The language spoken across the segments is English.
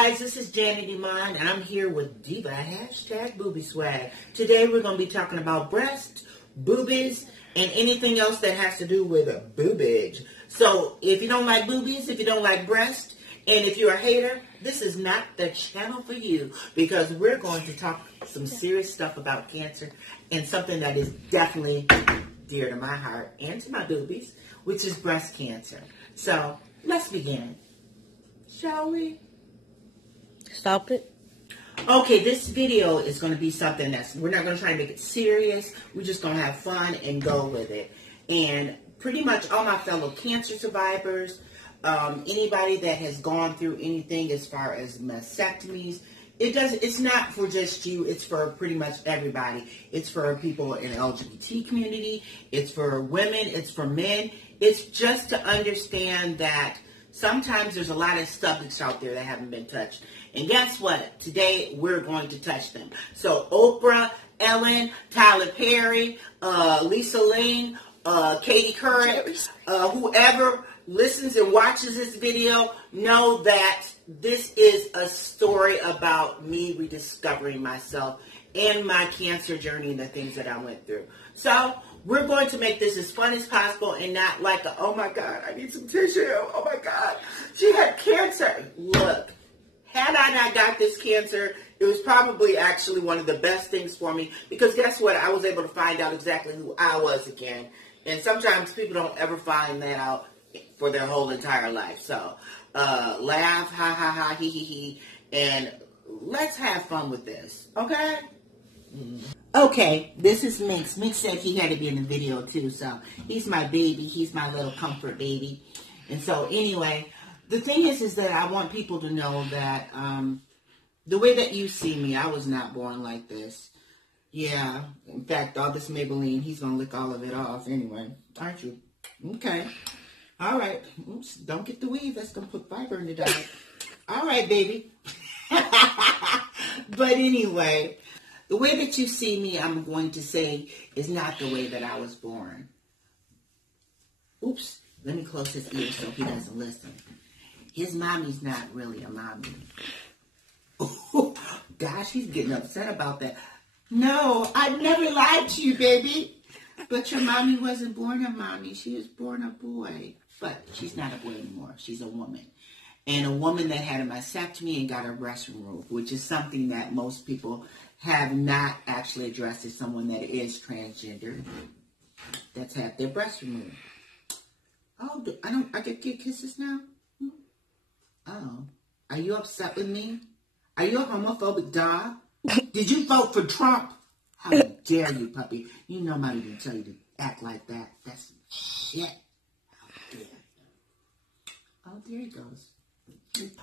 guys, this is Janet Iman, and I'm here with Diva #Boobie Swag. Today we're going to be talking about breasts, boobies, and anything else that has to do with a boobage. So if you don't like boobies, if you don't like breasts, and if you're a hater, this is not the channel for you, because we're going to talk some serious stuff about cancer and something that is definitely dear to my heart and to my boobies, which is breast cancer. So let's begin. Shall we? Stop it. Okay, this video is going to be something we're not going to try and make it serious. We're just going to have fun and go with it. And pretty much all my fellow cancer survivors, anybody that has gone through anything as far as mastectomies, it's not for just you, it's for pretty much everybody. It's for people in the LGBT community, it's for women, it's for men. It's just to understand that sometimes there's a lot of subjects out there that haven't been touched. And guess what? Today, we're going to touch them. So Oprah, Ellen, Tyler Perry, Lisa Ling, Katie Couric, whoever listens and watches this video, know that this is a story about me rediscovering myself and my cancer journey and the things that I went through. So we're going to make this as fun as possible and not like a, oh my God, I need some tissue. Oh my God, she had cancer. Look, had I not got this cancer, it was probably actually one of the best things for me, because guess what? I was able to find out exactly who I was again. And sometimes people don't ever find that out for their whole entire life. So laugh, ha ha ha, he he he, and let's have fun with this, okay? Okay, this is MINXZ. MINXZ said he had to be in the video too, so he's my baby. He's my little comfort baby. And so anyway, the thing is that I want people to know that the way that you see me, I was not born like this. Yeah, in fact, all this Maybelline, he's going to lick all of it off anyway. Aren't you? Okay. All right. Oops, don't get the weave. That's going to put fiber in the dye. All right, baby. But anyway, the way that you see me, I'm going to say, is not the way that I was born. Oops. Let me close his ears so he doesn't listen. His mommy's not really a mommy. Oh, gosh, he's getting upset about that. No, I never lied to you, baby. But your mommy wasn't born a mommy. She was born a boy. But she's not a boy anymore. She's a woman. And a woman that had a mastectomy and got her breast removed, which is something that most people have not actually addressed, as someone that is transgender that's had their breast removed. Oh, I get kisses now? Oh, are you upset with me? Are you a homophobic dog? Did you vote for Trump? How dare you, puppy? You know Mommy didn't tell you to act like that. That's shit. How dare you? Oh, there he goes.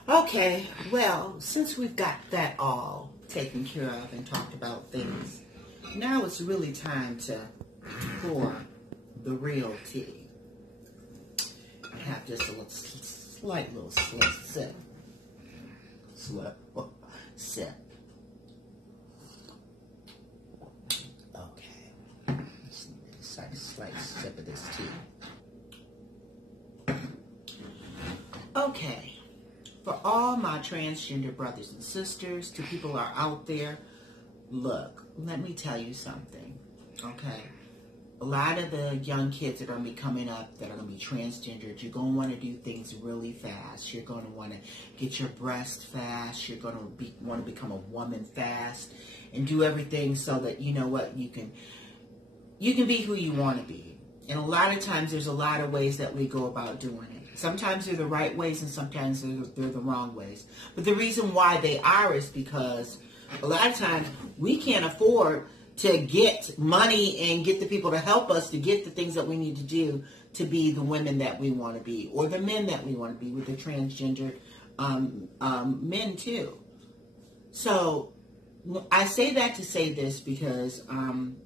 Okay, well, since we've got that all taken care of and talked about things, now it's really time to pour the real tea. I have just a little slight little sip. Sip. Okay. Let's start a slight sip of this tea. Okay. For all my transgender brothers and sisters, to people who are out there, look, let me tell you something, okay? A lot of the young kids that are going to be coming up that are going to be transgendered, you're going to want to do things really fast. You're going to want to get your breast fast. You're going to want to become a woman fast and do everything so that, you know what, you can be who you want to be. And a lot of times there's a lot of ways that we go about doing it. Sometimes they're the right ways and sometimes they're the wrong ways. But the reason why they are is because a lot of times we can't afford to get money and get the people to help us to get the things that we need to do to be the women that we want to be, or the men that we want to be, with the transgendered men too. So I say that to say this because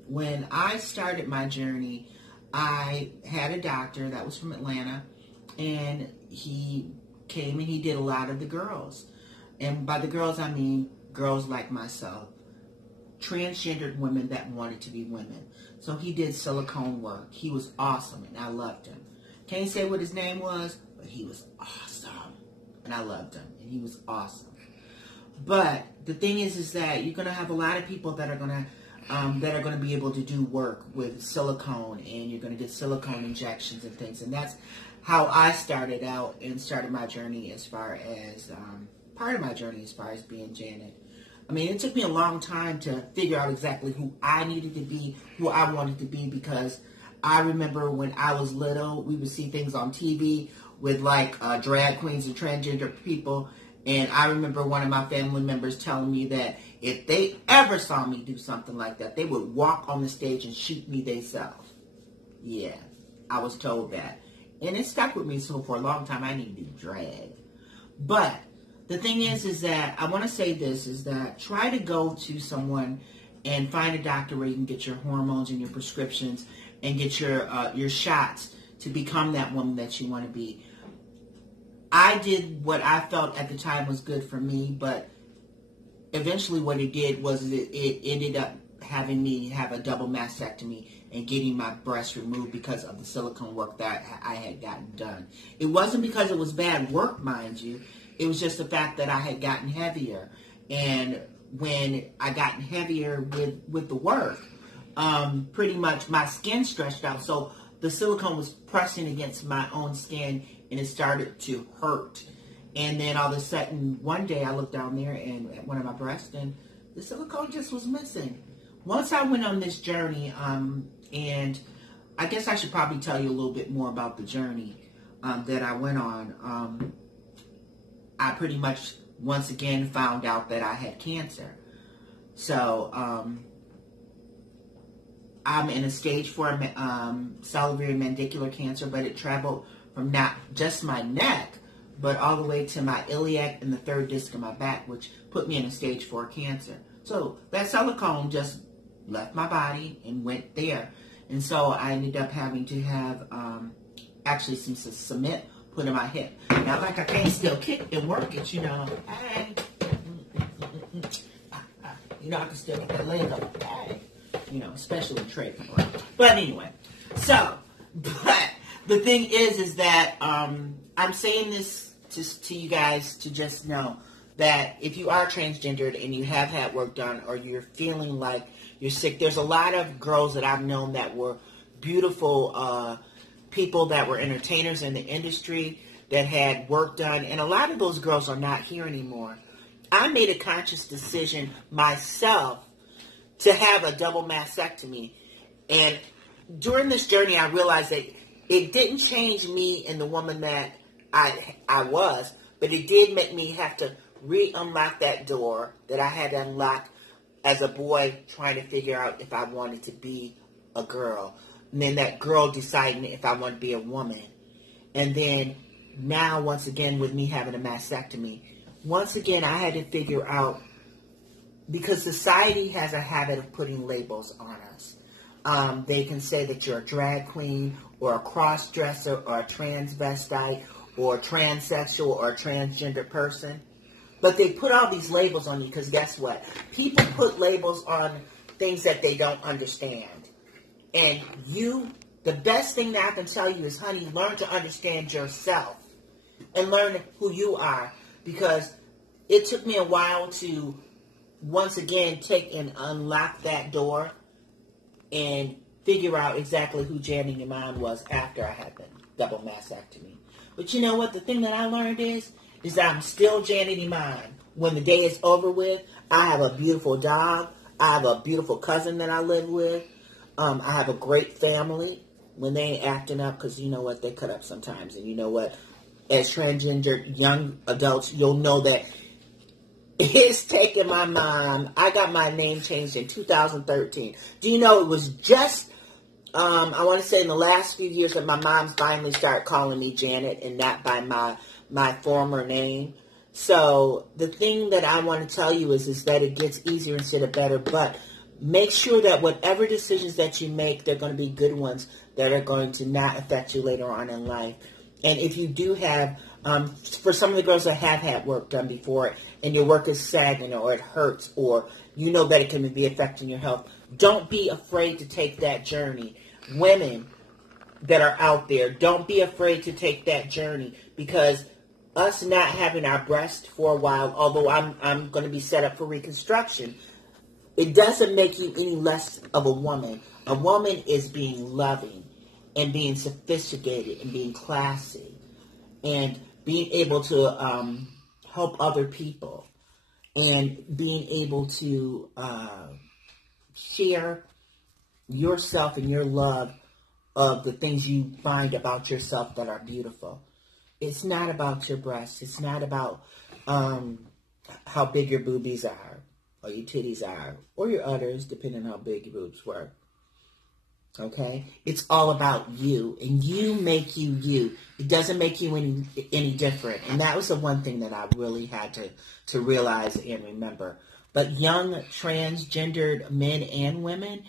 when I started my journey, I had a doctor that was from Atlanta, and he came and he did a lot of the girls. And by the girls, I mean girls like myself, transgendered women that wanted to be women. So he did silicone work. He was awesome, and I loved him. Can't say what his name was, but he was awesome, and I loved him, and he was awesome. But the thing is that you're going to have a lot of people that are going to be able to do work with silicone, and you're going to get silicone injections and things. And that's how I started out and started my journey as far as, part of my journey as far as being Janet. I mean, it took me a long time to figure out exactly who I needed to be, who I wanted to be, because I remember when I was little, we would see things on TV with like drag queens and transgender people. And I remember one of my family members telling me that if they ever saw me do something like that, they would walk on the stage and shoot me themselves. Yeah, I was told that. And it stuck with me, so for a long time I didn't do drag. But the thing is that I want to say this, is that try to go to someone and find a doctor where you can get your hormones and your prescriptions and get your shots to become that woman that you want to be. I did what I felt at the time was good for me, but eventually what it did was it ended up having me have a double mastectomy and getting my breast removed because of the silicone work that I had gotten done. It wasn't because it was bad work, mind you. It was just the fact that I had gotten heavier. And when I gotten heavier with the work, pretty much my skin stretched out. So the silicone was pressing against my own skin, and it started to hurt. And then all of a sudden, one day I looked down there and at one of my breasts, and the silicone just was missing. Once I went on this journey, and I guess I should probably tell you a little bit more about the journey that I went on. I pretty much, once again, found out that I had cancer. So, I'm in a stage 4 salivary mandibular cancer, but it traveled from not just my neck, but all the way to my iliac and the third disc of my back, which put me in a stage 4 cancer. So that silicone just left my body and went there. And so I ended up having to have actually some cement put in my hip. Now, like I can't still kick and work it, you know. Hey. You know, I can still get that leg up. Hey. You know, especially with trade people. But anyway, so, but the thing is that I'm saying this to you guys to just know that if you are transgendered and you have had work done, or you're feeling like you're sick, there's a lot of girls that I've known that were beautiful people that were entertainers in the industry that had work done, and a lot of those girls are not here anymore. I made a conscious decision myself to have a double mastectomy, and during this journey I realized that it didn't change me and the woman that I was, but it did make me have to re-unlock that door that I had unlocked as a boy, trying to figure out if I wanted to be a girl. And then that girl deciding if I wanted to be a woman. And then now, once again, with me having a mastectomy, once again, I had to figure out, because society has a habit of putting labels on us. They can say that you're a drag queen, or a cross-dresser, or a transvestite, or a transsexual, or a transgender person. But they put all these labels on you because guess what? People put labels on things that they don't understand. And the best thing that I can tell you is, honey, learn to understand yourself and learn who you are. Because it took me a while to, once again, take and unlock that door and figure out exactly who Janet Iman was after I had the double mastectomy. But you know what? The thing that I learned is that I'm still Janet Iman. When the day is over with, I have a beautiful dog. I have a beautiful cousin that I live with. I have a great family when they ain't acting up, because you know what? They cut up sometimes. And you know what? As transgender young adults, you'll know that it's taken my mom. I got my name changed in 2013. Do you know it was just, I want to say in the last few years that my mom finally started calling me Janet and not by my former name. So the thing that I want to tell you is that it gets easier instead of better, but make sure that whatever decisions that you make, they're going to be good ones that are going to not affect you later on in life. And if you do have, for some of the girls that have had work done before and your work is sagging or it hurts or you know that it can be affecting your health, don't be afraid to take that journey. Women that are out there, don't be afraid to take that journey, because us not having our breast for a while, although I'm going to be set up for reconstruction, it doesn't make you any less of a woman. A woman is being loving and being sophisticated and being classy and being able to help other people and being able to share yourself and your love of the things you find about yourself that are beautiful. It's not about your breasts. It's not about how big your boobies are or your titties are or your udders, depending on how big your boobs were. Okay? It's all about you, and you make you you. It doesn't make you any different. And that was the one thing that I really had to realize and remember. But young transgendered men and women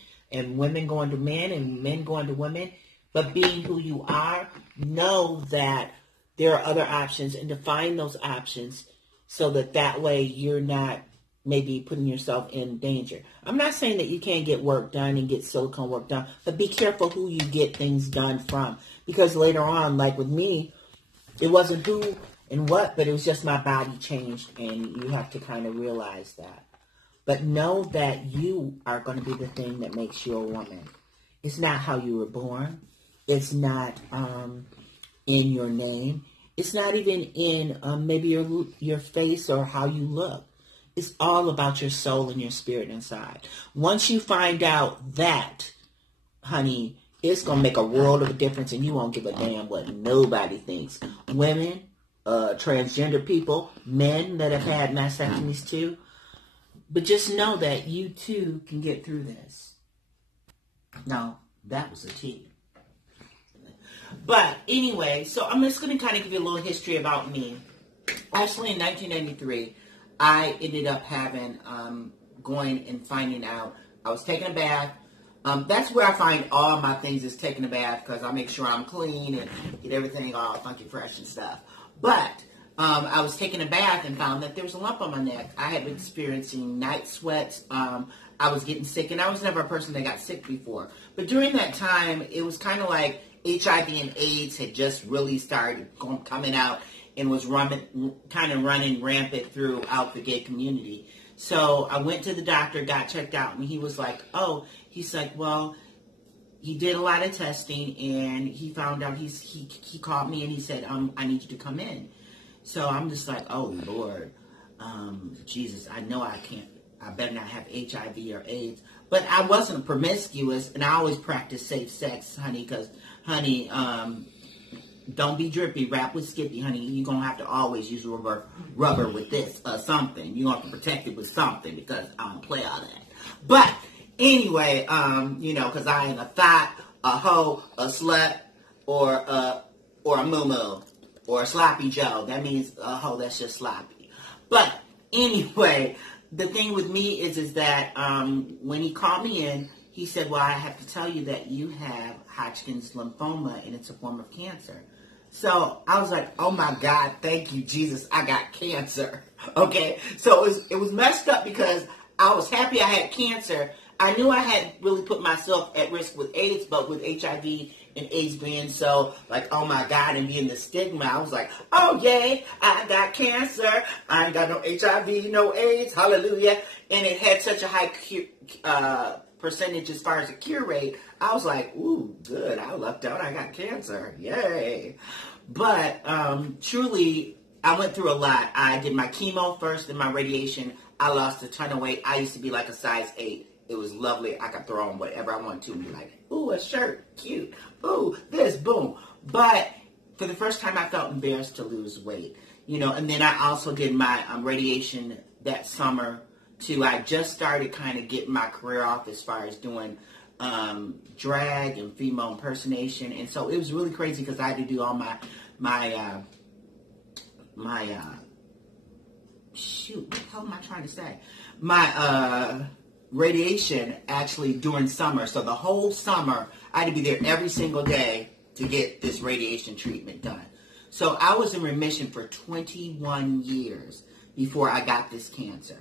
going to men and men going to women, but being who you are, know that there are other options, and to find those options so that way you're not maybe putting yourself in danger. I'm not saying that you can't get work done and get silicone work done, but be careful who you get things done from. Because later on, like with me, it wasn't who and what, but it was just my body changed, and you have to kind of realize that. But know that you are going to be the thing that makes you a woman. It's not how you were born. It's not in your name. It's not even in maybe your face or how you look. It's all about your soul and your spirit inside. Once you find out that, honey, it's going to make a world of a difference, and you won't give a damn what nobody thinks. Women, transgender people, men that have had mastectomies too. But just know that you too can get through this. Now, that was a T. But anyway, so I'm just going to kind of give you a little history about me. Actually, in 1993, I ended up going and finding out. I was taking a bath. That's where I find all my things is taking a bath, because I make sure I'm clean and get everything all funky fresh and stuff. But I was taking a bath and found that there was a lump on my neck. I had been experiencing night sweats. I was getting sick, and I was never a person that got sick before. But during that time, it was kind of like HIV and AIDS had just really started coming out and was running rampant throughout the gay community. So I went to the doctor, got checked out, and he was like, he's like, well, he did a lot of testing, and he found out, he called me and he said, I need you to come in. So I'm just like, oh, Lord, Jesus, I know I better not have HIV or AIDS. But I wasn't promiscuous, and I always practice safe sex, honey, because, honey, don't be drippy, wrap with Skippy, honey. You're going to have to always use rubber with this or something. You're going to have to protect it with something, because I don't play all that. But anyway, because I ain't a thought, a hoe, a slut, or a moo-moo, or a sloppy Joe. That means a hoe that's just sloppy. But anyway, the thing with me is that when he called me in, he said, well, I have to tell you that you have Hodgkin's lymphoma, and it's a form of cancer. So I was like, oh my God, thank you, Jesus, I got cancer. Okay, so it was messed up, because I was happy I had cancer. I knew I had really put myself at risk with AIDS, but with HIV and AIDS being so like, oh my God, and being the stigma, I was like, oh yay, I got cancer. I ain't got no HIV, no AIDS, hallelujah. And it had such a high percentage as far as the cure rate. I was like, ooh, good, I lucked out, I got cancer, yay. But truly, I went through a lot. I did my chemo first and my radiation. I lost a ton of weight. I used to be like a size 8. It was lovely. I could throw on whatever I wanted to and be like, ooh, a shirt, cute. Ooh, this, boom. But for the first time, I felt embarrassed to lose weight. And then I also did my radiation that summer, too. I just started kind of getting my career off as far as doing drag and female impersonation. And so it was really crazy, because I had to do all my shoot, what the hell am I trying to say? My radiation actually during summer. So the whole summer, I had to be there every single day to get this radiation treatment done. So I was in remission for 21 years before I got this cancer.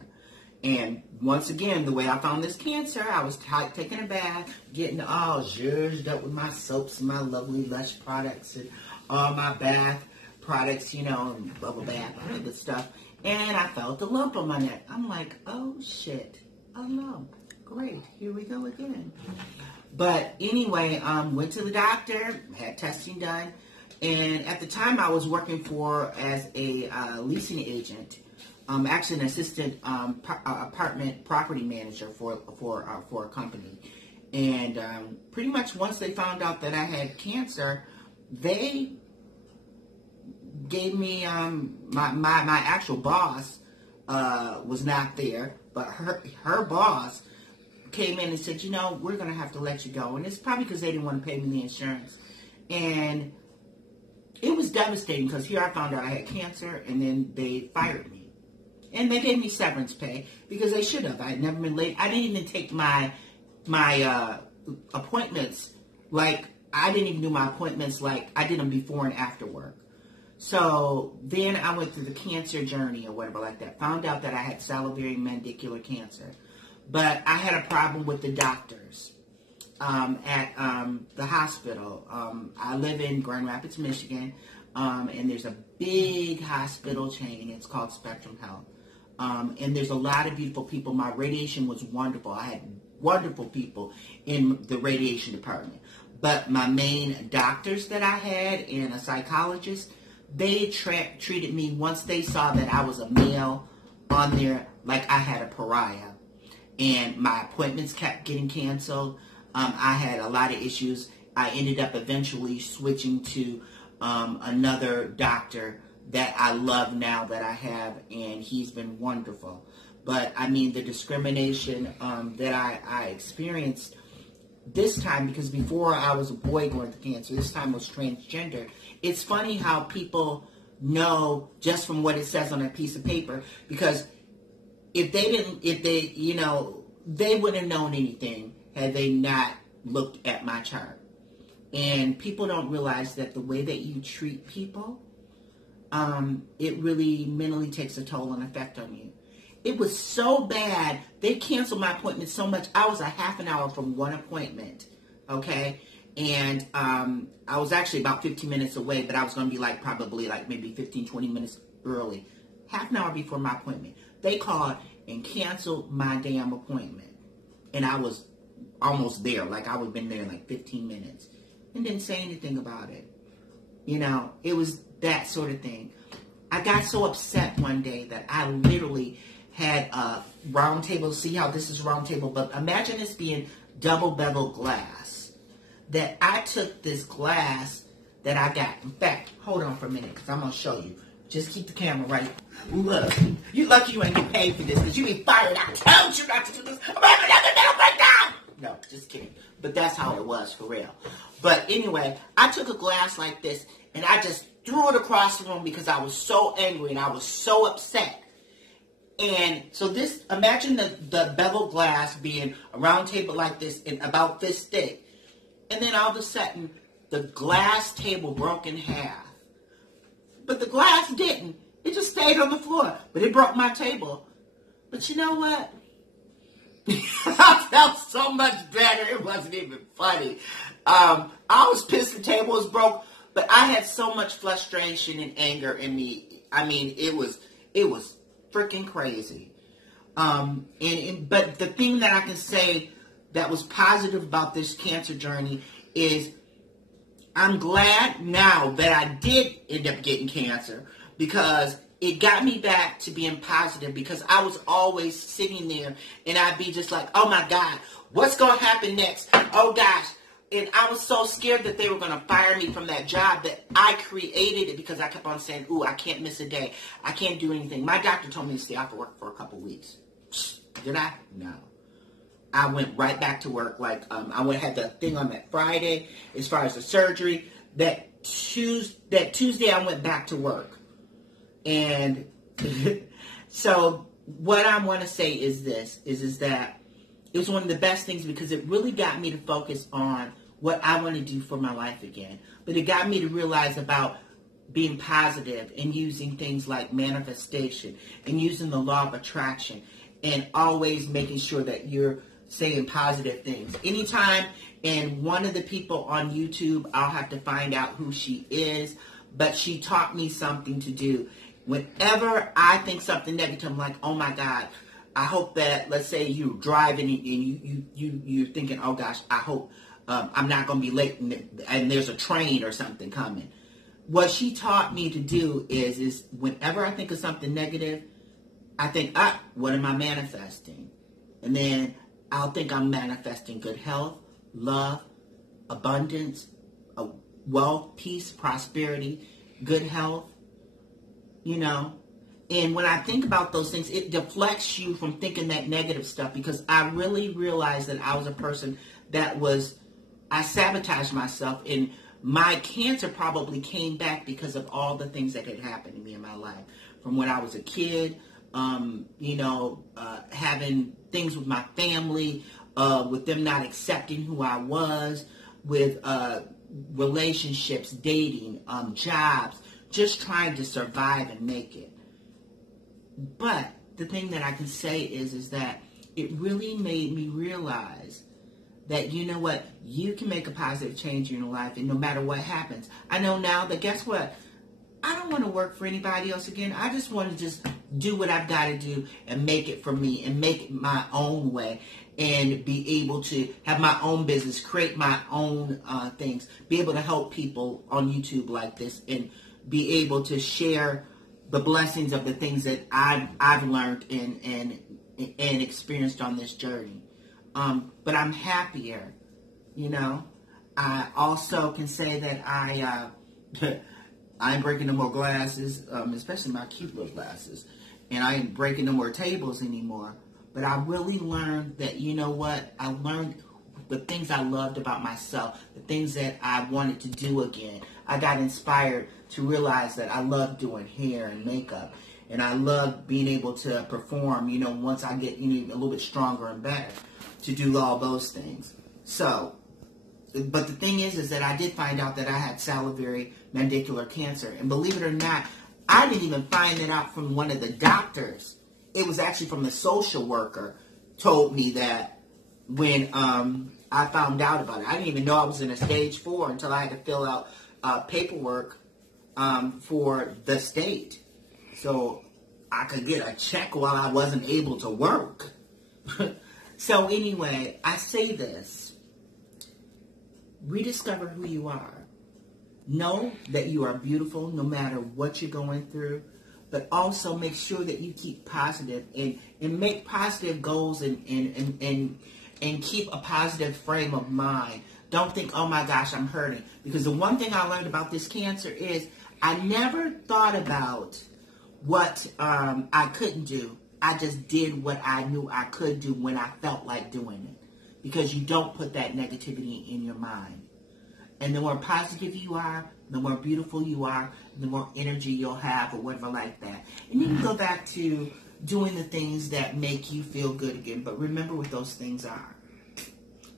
And once again, the way I found this cancer, I was taking a bath, getting all zhuzhed up with my soaps and my lovely Lush products and all my bath products, you know, and bubble bath, all that good stuff. And I felt a lump on my neck. I'm like, oh shit, a lump. Great, here we go again. But anyway, went to the doctor, had testing done. And at the time I was working as a leasing agent, actually an assistant apartment property manager for a company. And pretty much once they found out that I had cancer, they gave me my actual boss was not there, but her boss came in and said, you know, we're going to have to let you go. And it's probably because they didn't want to pay me the insurance. And it was devastating because here I found out I had cancer, and then they fired me. And they gave me severance pay because they should have. I had never been late. I didn't even take my appointments. Like, I didn't even do my appointments like I did them before and after work. So then I went through the cancer journey or whatever like that. Found out that I had salivary mandibular cancer. But I had a problem with the doctors at the hospital. I live in Grand Rapids, Michigan, and there's a big hospital chain. It's called Spectrum Health. And there's a lot of beautiful people. My radiation was wonderful. I had wonderful people in the radiation department. But my main doctors that I had and a psychologist, they treated me, once they saw that I was a male on there, like I had a pariah. And my appointments kept getting canceled. I had a lot of issues. I ended up eventually switching to another doctor that I love now that I have, and he's been wonderful. But, I mean, the discrimination that I experienced this time, because before I was a boy going through cancer, this time was transgender. It's funny how people know just from what it says on a piece of paper, because they wouldn't have known anything had they not looked at my chart. And people don't realize that the way that you treat people, it really mentally takes a toll and effect on you. It was so bad, they canceled my appointment so much, I was a half an hour from one appointment, okay? And I was actually about 15 minutes away, but I was going to be probably maybe 15, 20 minutes early. Half an hour before my appointment. They called and canceled my damn appointment. And I was almost there, I would have been there in 15 minutes. And didn't say anything about it. You know, it was that sort of thing. I got so upset one day that I literally had a round table. See how this is round table, but imagine this being double bevel glass. That I took this glass that I got. In fact, hold on for a minute, because I'm going to show you. Just keep the camera right. Look, you lucky you ain't get paid for this, because you be fired. I told you not to do this. I'm having another mental breakdown. No, just kidding. But that's how it was, for real. But anyway, I took a glass like this, and I just threw it across the room because I was so angry and I was so upset. And so this, imagine the bevel glass being a round table like this and about this thick. And then all of a sudden, the glass table broke in half. But the glass didn't. It just stayed on the floor. But it broke my table. But you know what? I felt so much better. It wasn't even funny. I was pissed the table was broke. But I had so much frustration and anger in me. I mean, it was freaking crazy. But the thing that I can say that was positive about this cancer journey is I'm glad now that I did end up getting cancer, because it got me back to being positive, because I was always sitting there and I'd be just like, oh my God, what's going to happen next? Oh gosh. And I was so scared that they were going to fire me from that job that I created it, because I kept on saying, ooh, I can't miss a day. I can't do anything. My doctor told me to stay off of work for a couple weeks. Did I? No. I went right back to work. I had the thing on that Friday as far as the surgery. That Tuesday I went back to work. And so what I want to say is this, is that it was one of the best things, because it really got me to focus on what I want to do for my life again. But it got me to realize about being positive and using things like manifestation and using the law of attraction, and always making sure that you're saying positive things. Anytime, and one of the people on YouTube, I'll have to find out who she is, but she taught me something to do. Whenever I think something negative, I'm like, oh my God, I hope that, let's say you're driving and you're thinking, oh gosh, I hope I'm not going to be late and there's a train or something coming. What she taught me to do is whenever I think of something negative, I think, what am I manifesting? And then I'll think I'm manifesting good health, love, abundance, wealth, peace, prosperity, good health, you know. And when I think about those things, it deflects you from thinking that negative stuff, because I really realized that I was a person that I sabotaged myself, and my cancer probably came back because of all the things that had happened to me in my life. From when I was a kid, having things with my family, with them not accepting who I was, with relationships, dating, jobs, just trying to survive and make it. But the thing that I can say is that it really made me realize that, you know what, you can make a positive change in your life, and no matter what happens. I know now that, guess what, I don't want to work for anybody else again. I just want to just do what I've got to do and make it for me and make it my own way, and be able to have my own business, create my own things, be able to help people on YouTube like this, and be able to share the blessings of the things that I've learned and experienced on this journey. But I'm happier, you know. I also can say that I ain't breaking no more glasses, especially my cute little glasses. And I ain't breaking no more tables anymore. But I really learned that, you know what, I learned the things I loved about myself, the things that I wanted to do again. I got inspired to realize that I love doing hair and makeup. And I love being able to perform, you know, once I get a little bit stronger and better, to do all those things. So, but the thing is that I did find out that I had salivary mandibular cancer. And believe it or not, I didn't even find that out from one of the doctors. It was actually from the social worker told me that when I found out about it. I didn't even know I was in a stage 4 until I had to fill out paperwork for the state, so I could get a check while I wasn't able to work. So anyway, I say this. Rediscover who you are. Know that you are beautiful no matter what you're going through, but also make sure that you keep positive and make positive goals and keep a positive frame of mind. Don't think, oh my gosh, I'm hurting. Because the one thing I learned about this cancer is I never thought about what I couldn't do. I just did what I knew I could do when I felt like doing it. Because you don't put that negativity in your mind. And the more positive you are, the more beautiful you are, the more energy you'll have, or whatever like that. And you can go back to doing the things that make you feel good again. But remember what those things are.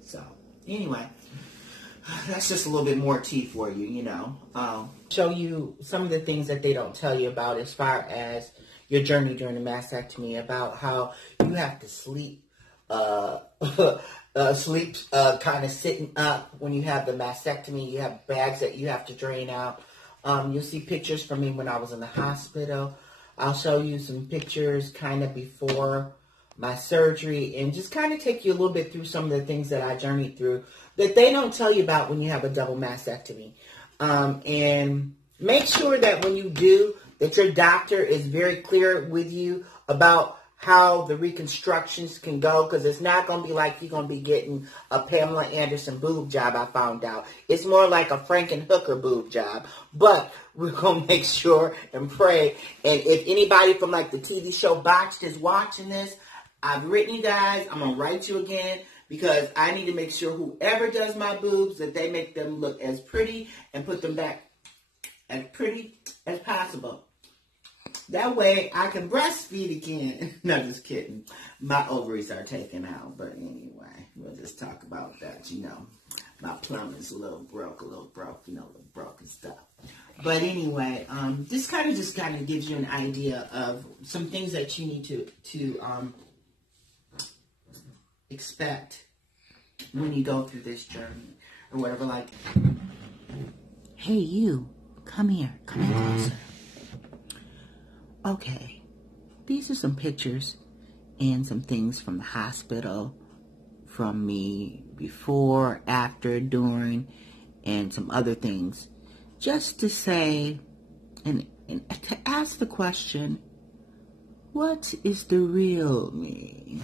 So, anyway, that's just a little bit more tea for you, you know. Show you some of the things that they don't tell you about as far as your journey during the mastectomy, about how you have to sleep, kind of sitting up when you have the mastectomy. You have bags that you have to drain out. You'll see pictures from me when I was in the hospital. I'll show you some pictures kind of before my surgery, and just kind of take you a little bit through some of the things that I journeyed through that they don't tell you about when you have a double mastectomy. And make sure that when you do, that your doctor is very clear with you about how the reconstructions can go, because it's not going to be like you're going to be getting a Pamela Anderson boob job, I found out. It's more like a Frankenhooker boob job. But we're going to make sure and pray. And if anybody from like the TV show Botched is watching this, I've written you guys. I'm going to write you again, because I need to make sure whoever does my boobs, that they make them look as pretty and put them back as pretty as possible. That way I can breastfeed again. No, just kidding. My ovaries are taken out. But anyway, we'll just talk about that, you know. My plumbing's a little broke, you know, a little broken stuff. But anyway, this kind of gives you an idea of some things that you need to expect when you go through this journey or whatever. Like, hey, you, Come here closer. Okay, these are some pictures and some things from the hospital, from me before, after, during, and some other things. Just to say, and to ask the question, what is the real me?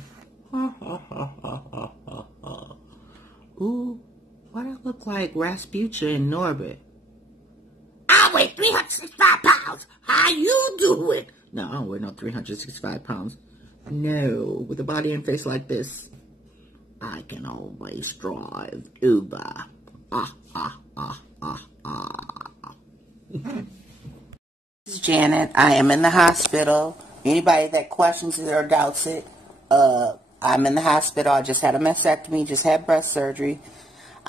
Ooh, what I look like Rasputia and Norbit. I weigh 365 pounds. How you doing? No, I don't weigh no 365 pounds. No, with a body and face like this, I can always drive Uber. This is Janet. I am in the hospital. Anybody that questions it or doubts it, I'm in the hospital. I just had a mastectomy, just had breast surgery.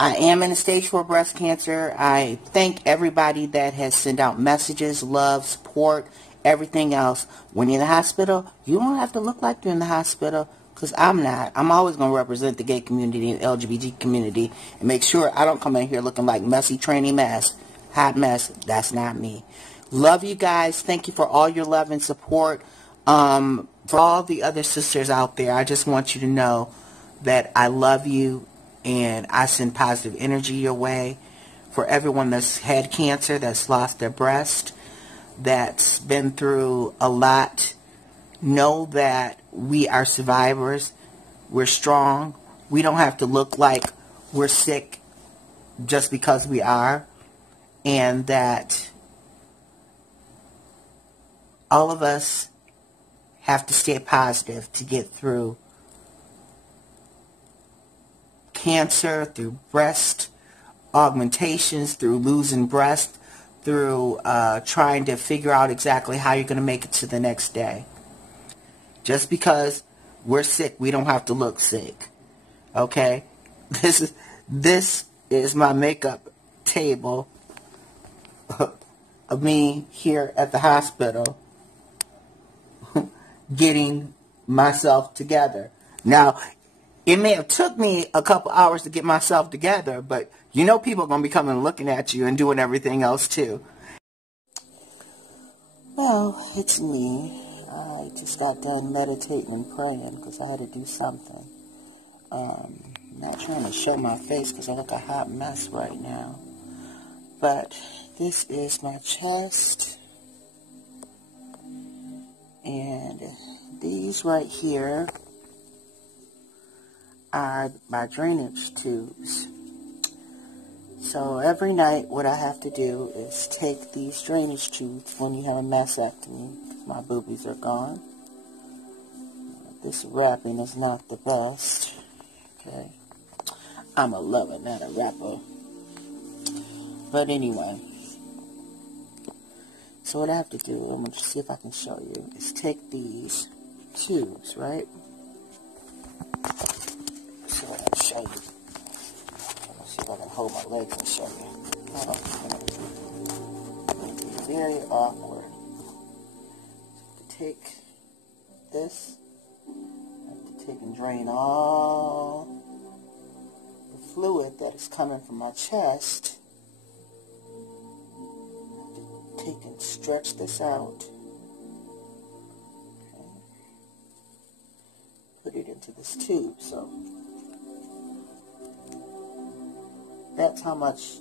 I am in a stage 4 breast cancer. I thank everybody that has sent out messages, love, support, everything else. When you're in the hospital, you don't have to look like you're in the hospital, because I'm not. I'm always going to represent the gay community and LGBT community and make sure I don't come in here looking like messy tranny mess, hot mess. That's not me. Love you guys. Thank you for all your love and support. For all the other sisters out there, I just want you to know that I love you and I send positive energy your way. For everyone that's had cancer, that's lost their breast, that's been through a lot, know that we are survivors. We're strong. We don't have to look like we're sick just because we are. And that all of us have to stay positive to get through cancer, through breast augmentations, through losing breast, through trying to figure out exactly how you're going to make it to the next day. Just because we're sick, we don't have to look sick. Okay? This is my makeup table of me here at the hospital getting myself together. Now, it may have took me a couple hours to get myself together, but you know people are going to be coming and looking at you and doing everything else too. Well, it's me. I just got done meditating and praying because I had to do something. Not trying to show my face because I look a hot mess right now. But this is my chest. And these right here are my drainage tubes. So every night what I have to do is take these drainage tubes when you have a mastectomy. My boobies are gone. This wrapping is not the best. Okay. I'm a lover, not a rapper. But anyway. So what I have to do, I'm going to see if I can show you, is take these tubes, right? So what I'll show you. Let's see if I can hold my legs and show you. It's going to be very awkward. To take this, I have to take and drain all the fluid that is coming from my chest. Take and stretch this out. Okay. Put it into this tube. So that's how much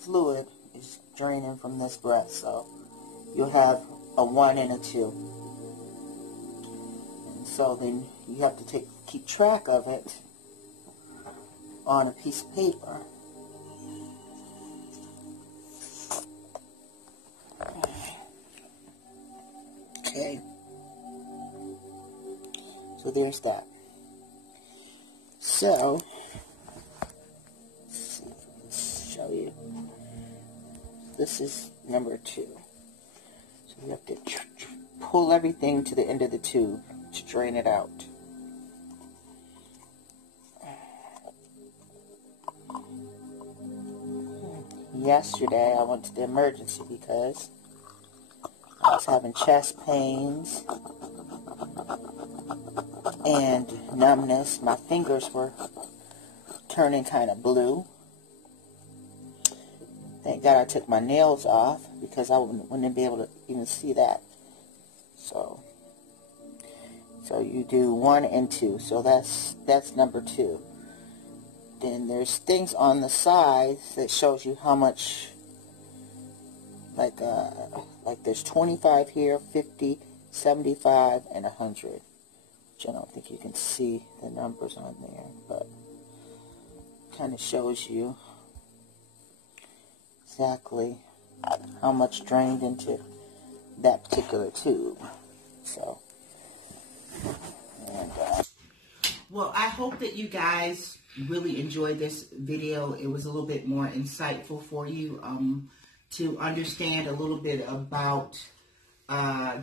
fluid is draining from this breast. So you'll have a 1 and a 2. And so then you have to keep track of it on a piece of paper. Okay, so there's that. So, let's see if I can show you. This is number 2. So you have to pull everything to the end of the tube to drain it out. Yesterday I went to the emergency because I was having chest pains and numbness. My fingers were turning kind of blue. Thank God I took my nails off. because I wouldn't be able to even see that. So you do 1 and 2. So that's number 2. Then there's things on the sides that shows you how much, like there's 25 here, 50, 75, and 100. Which I don't think you can see the numbers on there, but kind of shows you exactly how much drained into that particular tube. So, and well, I hope that you guys really enjoyed this video. It was a little bit more insightful for you to understand a little bit about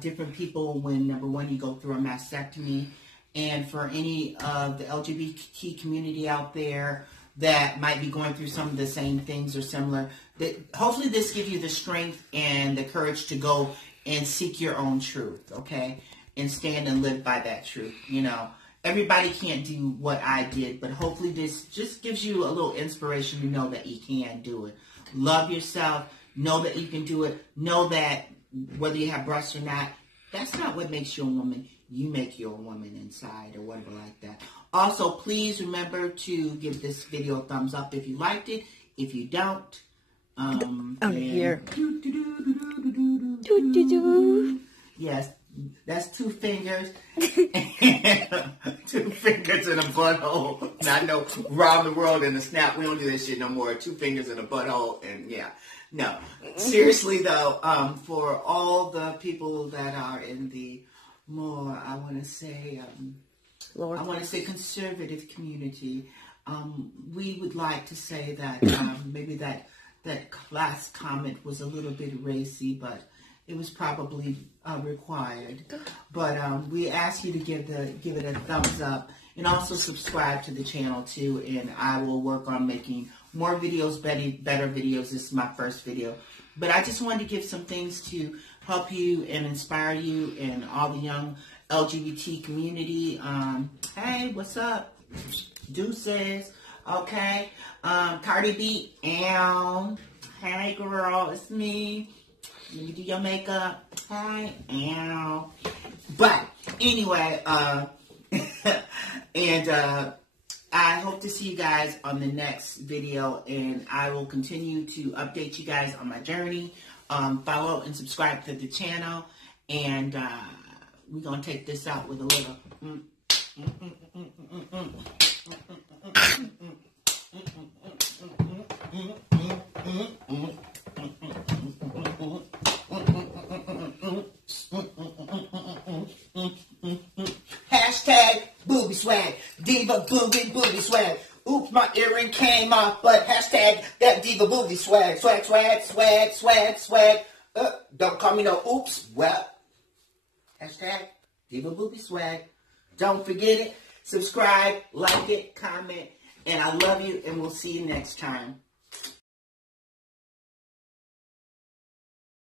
different people when, number one, you go through a mastectomy. And for any of the LGBT community out there that might be going through some of the same things or similar, that hopefully this gives you the strength and the courage to go and seek your own truth, okay? And stand and live by that truth. You know, everybody can't do what I did, but hopefully this just gives you a little inspiration to know that you can do it. Love yourself. Know that you can do it. Know that whether you have breasts or not, that's not what makes you a woman. You make you a woman inside or whatever like that. Also, please remember to give this video a thumbs up if you liked it. If you don't, here. Yes, that's 2 fingers. 2 fingers in a butthole. And I know around the world in the snap, we don't do that shit no more. 2 fingers in a butthole, and yeah. No, seriously though, for all the people that are in the more, I want to say conservative community, we would like to say that maybe that class comment was a little bit racy, but it was probably required. But we ask you to give it a thumbs up, and also subscribe to the channel too, and I will work on making more videos, better videos. This is my first video. But I just wanted to give some things to help you and inspire you and all the young LGBT community. Hey, what's up? Deuces. Okay. Cardi B. Ow. Hey, girl. It's me. You do your makeup. Hi. Ow. But anyway, and I hope to see you guys on the next video, and I will continue to update you guys on my journey. Follow and subscribe to the channel, and we're going to take this out with a little... Hashtag booby swag, diva booby swag. Oops, my earring came off, but hashtag that diva booby swag, swag. Don't call me no oops. Well, hashtag diva booby swag. Don't forget it. Subscribe, like it, comment, and I love you, and we'll see you next time.